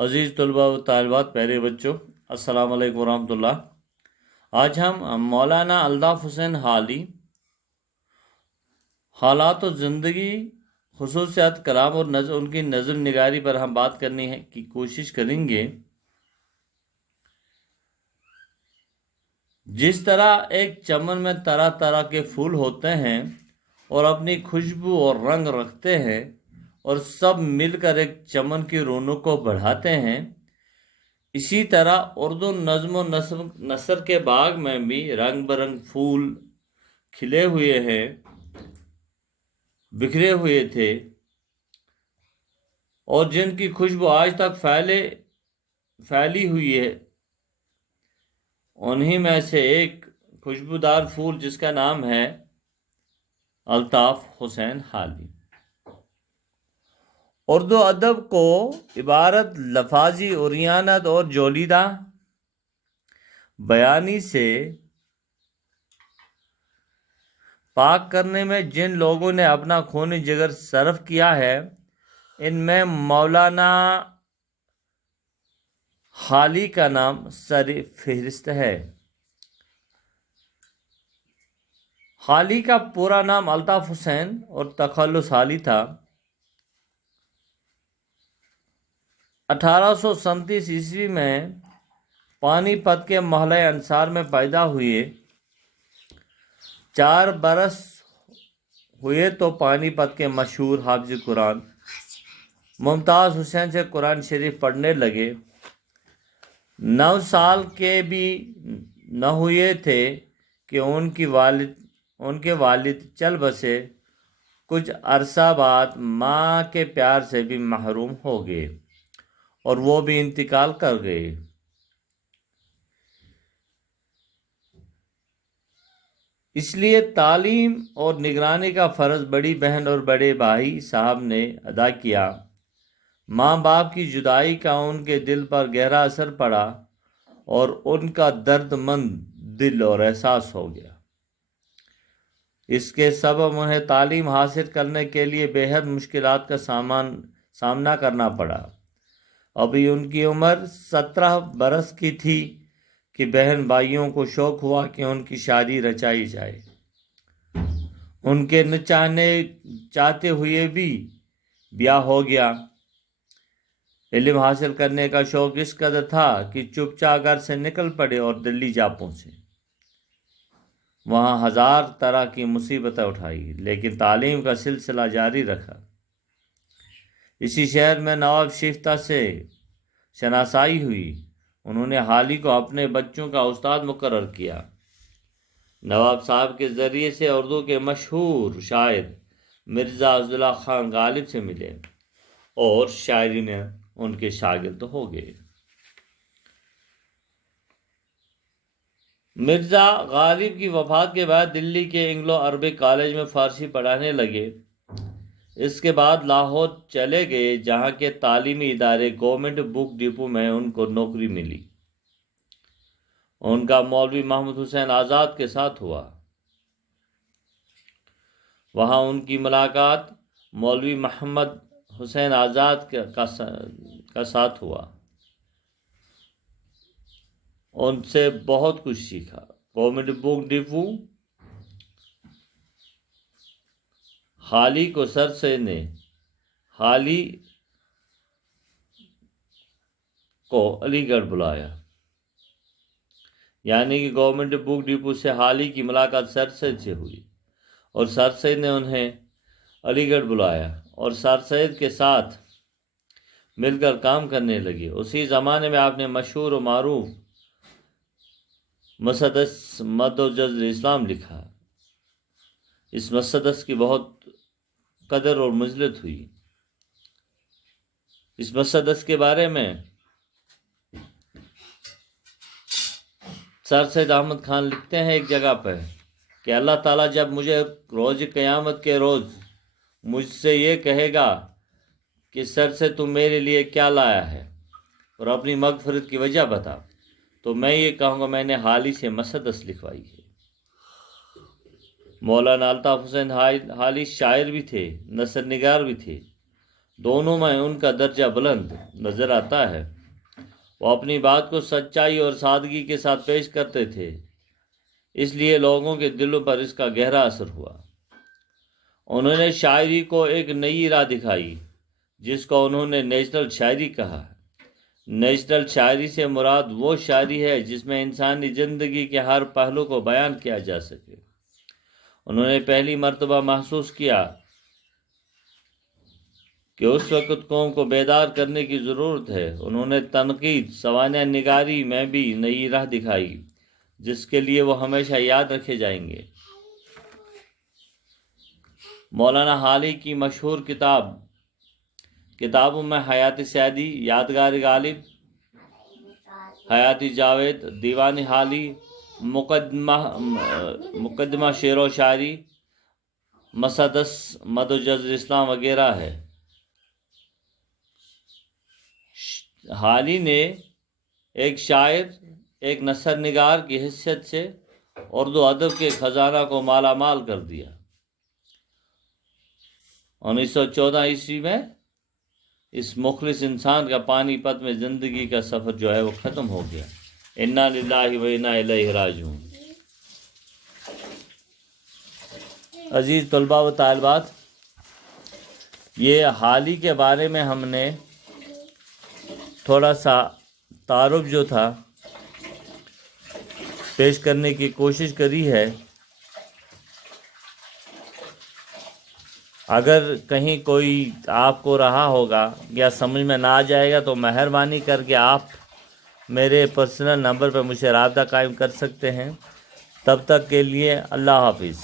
عزیز طلباء و طالبات، پیارے بچوں، السلام علیکم ورحمۃ اللہ۔ آج ہم مولانا الطاف حسین حالی حالات و زندگی، خصوصیات کلام اور ان کی نظم نگاری پر ہم بات کرنے کی کوشش کریں گے۔ جس طرح ایک چمن میں طرح طرح کے پھول ہوتے ہیں اور اپنی خوشبو اور رنگ رکھتے ہیں اور سب مل کر ایک چمن کی رونق کو بڑھاتے ہیں، اسی طرح اردو نظم و نثر کے باغ میں بھی رنگ برنگ پھول کھلے ہوئے ہیں، بکھرے ہوئے تھے، اور جن کی خوشبو آج تک پھیلی ہوئی ہے۔ انہی میں سے ایک خوشبودار پھول جس کا نام ہے الطاف حسین حالی۔ اردو ادب کو عبارت، لفاظی عریانت اور جولیدہ بیانی سے پاک کرنے میں جن لوگوں نے اپنا خونی جگر صرف کیا ہے، ان میں مولانا حالی کا نام سر فہرست ہے۔ حالی کا پورا نام الطاف حسین اور تخلص حالی تھا۔ 1837 عیسوی میں پانی پت کے محلہ انصار میں پیدا ہوئے۔ 4 برس ہوئے تو پانی پت کے مشہور حافظ قرآن ممتاز حسین سے قرآن شریف پڑھنے لگے۔ 9 سال کے بھی نہ ہوئے تھے کہ ان کے والد چل بسے۔ کچھ عرصہ بعد ماں کے پیار سے بھی محروم ہو گئے اور وہ بھی انتقال کر گئے۔ اس لیے تعلیم اور نگرانی کا فرض بڑی بہن اور بڑے بھائی صاحب نے ادا کیا۔ ماں باپ کی جدائی کا ان کے دل پر گہرا اثر پڑا اور ان کا درد مند دل اور احساس ہو گیا۔ اس کے سبب انہیں تعلیم حاصل کرنے کے لیے بے حد مشکلات کا سامنا کرنا پڑا۔ ابھی ان کی عمر 17 برس کی تھی کہ بہن بھائیوں کو شوق ہوا کہ ان کی شادی رچائی جائے۔ ان کے نہ چاہتے ہوئے بھی بیاہ ہو گیا۔ علم حاصل کرنے کا شوق اس قدر تھا کہ چپ چاپ گھر سے نکل پڑے اور دلی جا پہنچے۔ وہاں 1000 طرح کی مصیبتیں اٹھائی، لیکن تعلیم کا سلسلہ جاری رکھا۔ اسی شہر میں نواب شیفتہ سے شناسائی ہوئی۔ انہوں نے حالی کو اپنے بچوں کا استاد مقرر کیا۔ نواب صاحب کے ذریعے سے اردو کے مشہور شاعر مرزا عبداللہ خان غالب سے ملے اور شاعری میں ان کے شاگرد ہو گئے۔ مرزا غالب کی وفات کے بعد دلی کے انگلو عربک کالج میں فارسی پڑھانے لگے۔ اس کے بعد لاہور چلے گئے، جہاں کے تعلیمی ادارے گورنمنٹ بک ڈپو میں ان کو نوکری ملی۔ ان کا مولوی محمد حسین آزاد کے ساتھ ہوا۔ وہاں ان کی ملاقات مولوی محمد حسین آزاد کا ساتھ ہوا۔ ان سے بہت کچھ سیکھا۔ گورنمنٹ بک ڈپو حالی کو سر سید نے حالی کو علی گڑھ بلایا، یعنی کہ گورنمنٹ بک ڈپو سے حالی کی ملاقات سر سید سے ہوئی اور سر سید نے انہیں علی گڑھ بلایا اور سر سید کے ساتھ مل کر کام کرنے لگے۔ اسی زمانے میں آپ نے مشہور و معروف مسدس مد و جزر اسلام لکھا۔ اس مسدس کی بہت قدر اور منزلت ہوئی۔ اس مسدس کے بارے میں سر سید احمد خان لکھتے ہیں ایک جگہ پہ کہ اللہ تعالیٰ جب مجھے روز قیامت کے روز مجھ سے یہ کہے گا کہ سر سے تم میرے لیے کیا لایا ہے اور اپنی مغفرت کی وجہ بتا، تو میں یہ کہوں گا میں نے حالی سے مسدس لکھوائی ہے۔ مولانا الطاف حسین حالی شاعر بھی تھے، نثر نگار بھی تھے۔ دونوں میں ان کا درجہ بلند نظر آتا ہے۔ وہ اپنی بات کو سچائی اور سادگی کے ساتھ پیش کرتے تھے، اس لیے لوگوں کے دلوں پر اس کا گہرا اثر ہوا۔ انہوں نے شاعری کو ایک نئی راہ دکھائی، جس کو انہوں نے نیچرل شاعری کہا۔ نیچرل شاعری سے مراد وہ شاعری ہے جس میں انسانی زندگی کے ہر پہلو کو بیان کیا جا سکے۔ انہوں نے پہلی مرتبہ محسوس کیا کہ اس وقت قوم کو بیدار کرنے کی ضرورت ہے۔ انہوں نے تنقید، سوانح نگاری میں بھی نئی راہ دکھائی، جس کے لیے وہ ہمیشہ یاد رکھے جائیں گے۔ مولانا حالی کی مشہور کتابوں میں حیات سعدی، یادگار غالب، حیات جاوید، دیوان حالی، مقدمہ شعر و شاعری، مسدس، مد و جزر اسلام وغیرہ ہے۔ حالی نے ایک شاعر، ایک نثر نگار کی حیثیت سے اردو ادب کے خزانہ کو مالا مال کر دیا۔ 1914 عیسوی میں اس مخلص انسان کا پانی پت میں زندگی کا سفر جو ہے وہ ختم ہو گیا۔ انا للہ و انا الیہ راجعون۔ عزیز طلباء و طالبات، یہ حالی کے بارے میں ہم نے تھوڑا سا تعارف جو تھا پیش کرنے کی کوشش کری ہے۔ اگر کہیں کوئی آپ کو رہا ہوگا یا سمجھ میں نہ آ جائے گا تو مہربانی کر کے آپ میرے پرسنل نمبر پہ مجھ سے رابطہ قائم کر سکتے ہیں۔ تب تک کے لیے اللہ حافظ۔